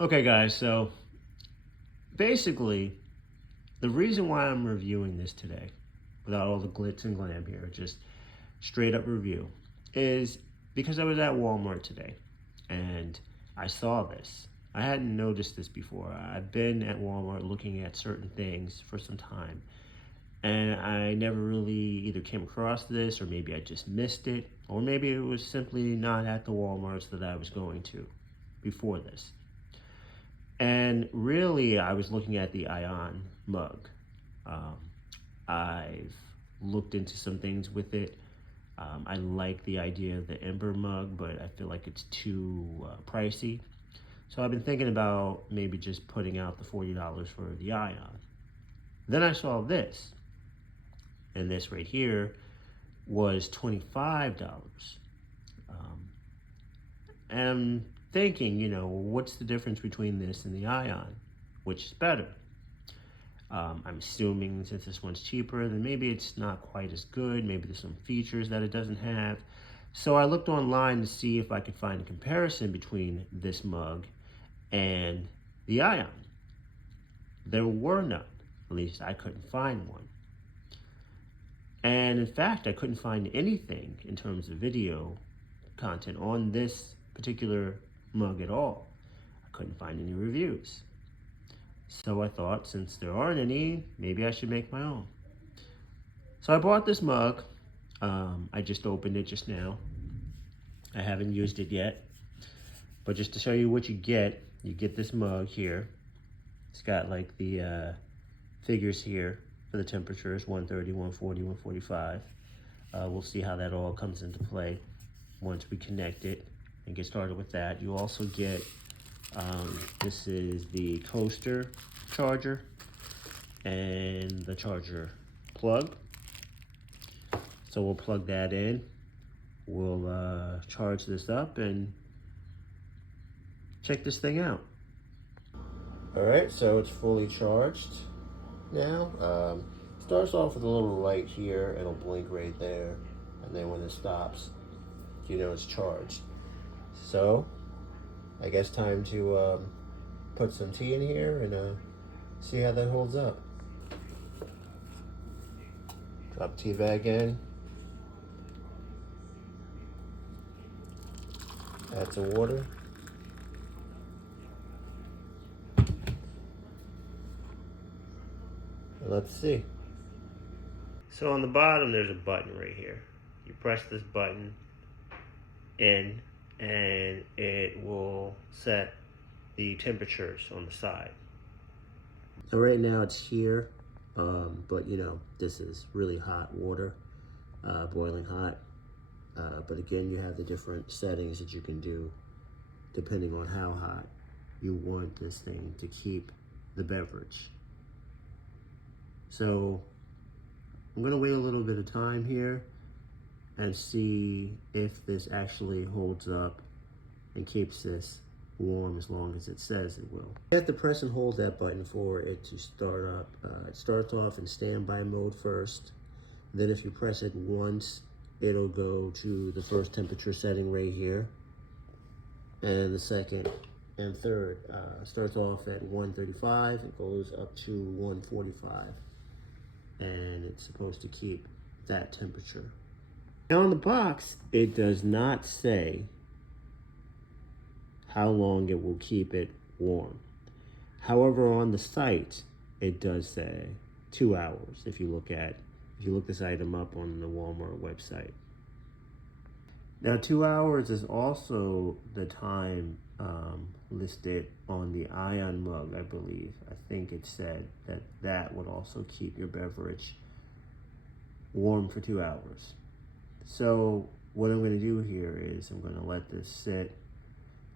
Okay, guys, so basically, the reason why I'm reviewing this today, without all the glitz and glam here, just straight up review, is because I was at Walmart today and I saw this. I hadn't noticed this before. I've been at Walmart looking at certain things for some time, and I never really either came across this, or maybe I just missed it, or maybe it was simply not at the Walmarts that I was going to before this. And really, I was looking at the Ion mug. Um, I've looked into some things with it. I like the idea of the Ember mug, but I feel like it's too pricey. So I've been thinking about maybe just putting out the $40 for the Ion. Then I saw this, and this right here was $25. Um, and I'm thinking, what's the difference between this and the Ion? Which is better? I'm assuming since this one's cheaper, then maybe it's not quite as good. Maybe there's some features that it doesn't have. So I looked online to see if I could find a comparison between this mug and the Ion. There were none. At least I couldn't find one. And in fact, I couldn't find anything in terms of video content on this particular mug at all. I couldn't find any reviews. So I thought, since there aren't any, maybe I should make my own. So I bought this mug. I just opened it just now. I haven't used it yet. But just to show you what you get this mug here. It's got like the figures here for the temperatures, 130, 140, 145. We'll see how that all comes into play once we connect it and get started with that. You also get, this is the coaster charger and the charger plug. So we'll plug that in. We'll charge this up and check this thing out. All right, so it's fully charged now. Starts off with a little light here. It'll blink right there. And then when it stops, it's charged. So I guess time to put some tea in here and see how that holds up. Drop tea bag in. Add some water. And let's see. So on the bottom, there's a button right here. You press this button in, and it will set the temperatures on the side. So right now it's here, but this is really hot water, boiling hot. But again, you have the different settings that you can do depending on how hot you want this thing to keep the beverage. So I'm gonna wait a little bit of time here and see if this actually holds up and keeps this warm as long as it says it will. You have to press and hold that button for it to start up. It starts off in standby mode first. Then if you press it once, it'll go to the first temperature setting right here. And the second and third starts off at 135, it goes up to 145. And it's supposed to keep that temperature. Now on the box, it does not say how long it will keep it warm. However, on the site, it does say 2 hours if you look this item up on the Walmart website. Now 2 hours is also the time listed on the Ion mug, I believe. I think it said that would also keep your beverage warm for 2 hours. So what I'm going to do here is I'm going to let this sit.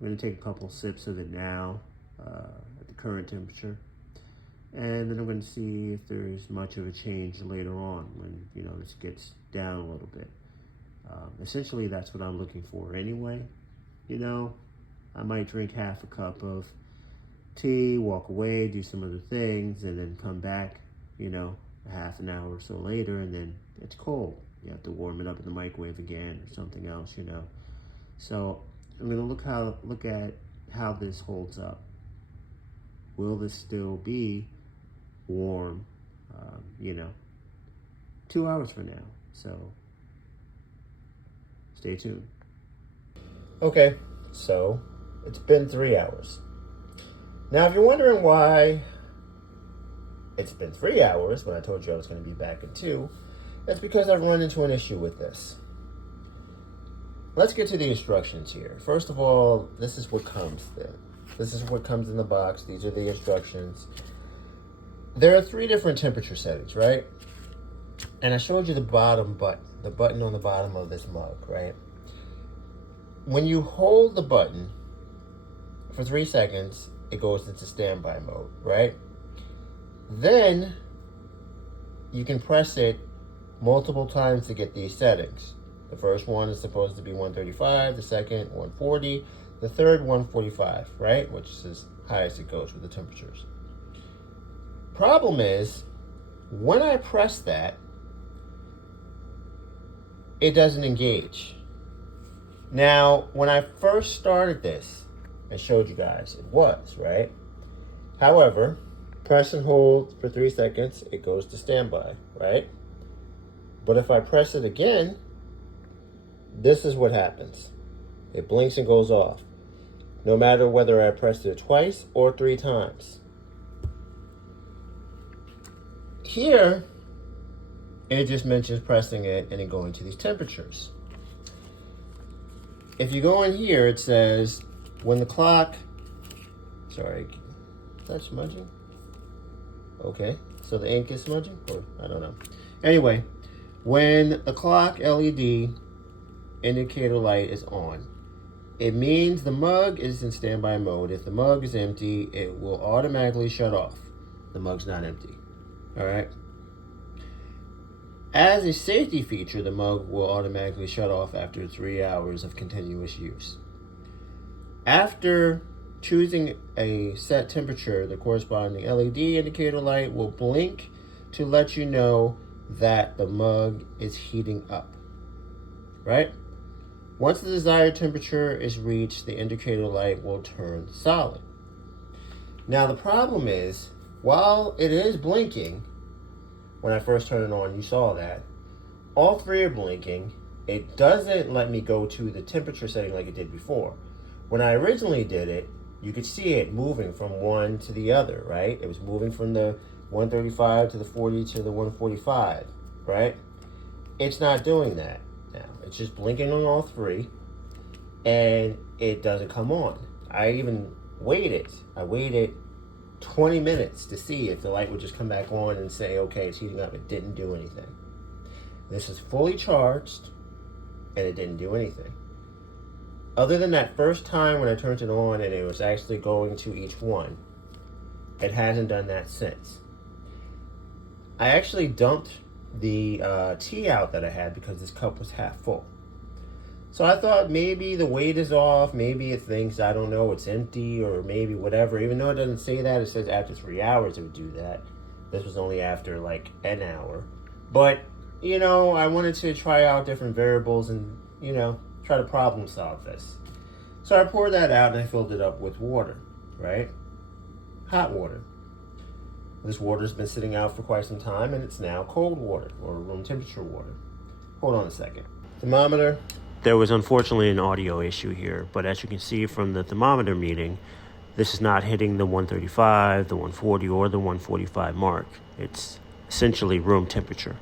I'm going to take a couple sips of it now at the current temperature. And then I'm going to see if there's much of a change later on when, this gets down a little bit. Essentially, that's what I'm looking for anyway. I might drink half a cup of tea, walk away, do some other things, and then come back, a half an hour or so later, and then it's cold. You have to warm it up in the microwave again or something else, So I'm going to look at how this holds up. will this still be warm, 2 hours from now? So stay tuned. Okay, so it's been 3 hours. Now, if you're wondering why it's been 3 hours when I told you I was going to be back in 2, that's because I've run into an issue with this. Let's get to the instructions here. First of all, this is what comes there. This is what comes in the box. These are the instructions. There are 3 different temperature settings, right? And I showed you the bottom button, the button on the bottom of this mug, right? When you hold the button for 3 seconds, it goes into standby mode, right? Then you can press it multiple times to get these settings. The first one is supposed to be 135, the second 140, the third 145, right? Which is as high as it goes with the temperatures. Problem is, when I press that, it doesn't engage. Now, when I first started this, I showed you guys it was, right? However, press and hold for 3 seconds, it goes to standby, right? But if I press it again, this is what happens. It blinks and goes off, no matter whether I pressed it twice or 3 times. Here, it just mentions pressing it and then going to these temperatures. If you go in here, it says when the clock, sorry, is that smudging? Okay, so the ink is smudging, or I don't know. Anyway, when the clock LED indicator light is on, it means the mug is in standby mode. If the mug is empty, it will automatically shut off. The mug's not empty, all right? As a safety feature, the mug will automatically shut off after 3 hours of continuous use. After choosing a set temperature, the corresponding LED indicator light will blink to let you know that the mug is heating up, right? Once the desired temperature is reached, the indicator light will turn solid. Now, the problem is, while it is blinking, when I first turned it on, you saw that, all 3 are blinking. It doesn't let me go to the temperature setting like it did before. When I originally did it, you could see it moving from one to the other, right? It was moving from the 135 to the 40 to the 145, right? It's not doing that now. It's just blinking on all 3, and it doesn't come on. I even waited. I waited 20 minutes to see if the light would just come back on and say, okay, it's heating up. It didn't do anything. This is fully charged, and it didn't do anything. Other than that first time when I turned it on and it was actually going to each one, it hasn't done that since. I actually dumped the tea out that I had because this cup was half full. So I thought maybe the weight is off, maybe it thinks, I don't know, it's empty, or maybe whatever. Even though it doesn't say that, it says after 3 hours it would do that. This was only after like an hour. But, I wanted to try out different variables and, try to problem solve this. So I poured that out and I filled it up with water, right? Hot water. This water's been sitting out for quite some time, and it's now cold water, or room temperature water. Hold on a second. Thermometer. There was unfortunately an audio issue here, but as you can see from the thermometer reading, this is not hitting the 135, the 140, or the 145 mark. It's essentially room temperature.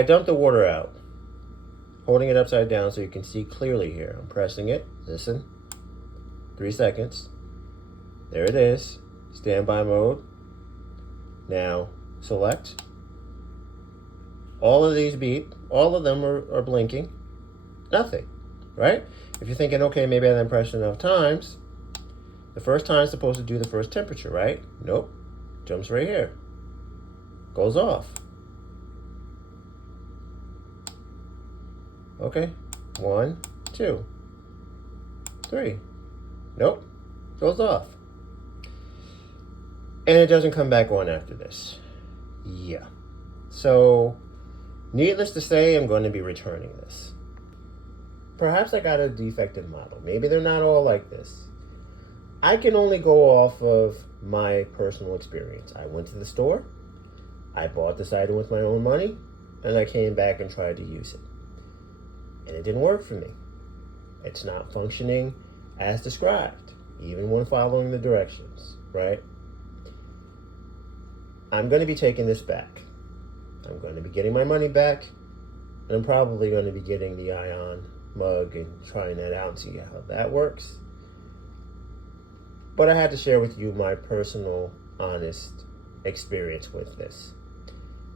I dumped the water out, holding it upside down so you can see clearly here. I'm pressing it. Listen. 3 seconds. There it is. Standby mode. Now, select. All of these beep. All of them are blinking. Nothing, right? If you're thinking, okay, maybe I didn't press enough times, the first time is supposed to do the first temperature, right? Nope. Jumps right here. Goes off. Okay. 1, 2, 3. Nope. Goes off. And it doesn't come back on after this. Yeah. So, needless to say, I'm going to be returning this. Perhaps I got a defective model. Maybe they're not all like this. I can only go off of my personal experience. I went to the store, I bought this item with my own money, and I came back and tried to use it. And it didn't work for me. It's not functioning as described, even when following the directions, right? I'm going to be taking this back. I'm going to be getting my money back, and I'm probably going to be getting the Ion mug and trying that out and see how that works. But I had to share with you my personal, honest experience with this.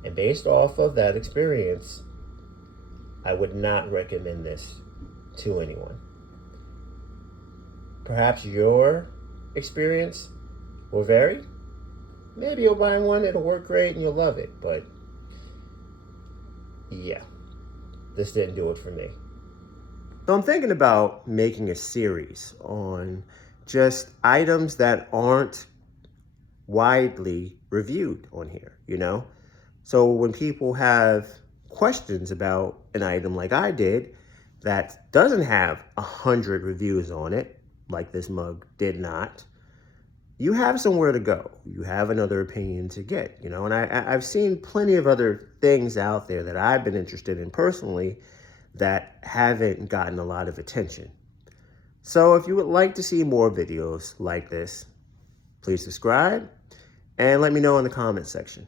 And based off of that experience, I would not recommend this to anyone. Perhaps your experience will vary. Maybe you'll buy one, it'll work great, and you'll love it. But yeah, this didn't do it for me. So I'm thinking about making a series on just items that aren't widely reviewed on here, you know? So when people have questions about an item like I did that doesn't have 100 reviews on it, like this mug did not, you have somewhere to go. You have another opinion to get, you know? And I've seen plenty of other things out there that I've been interested in personally that haven't gotten a lot of attention. So if you would like to see more videos like this, please subscribe and let me know in the comment section.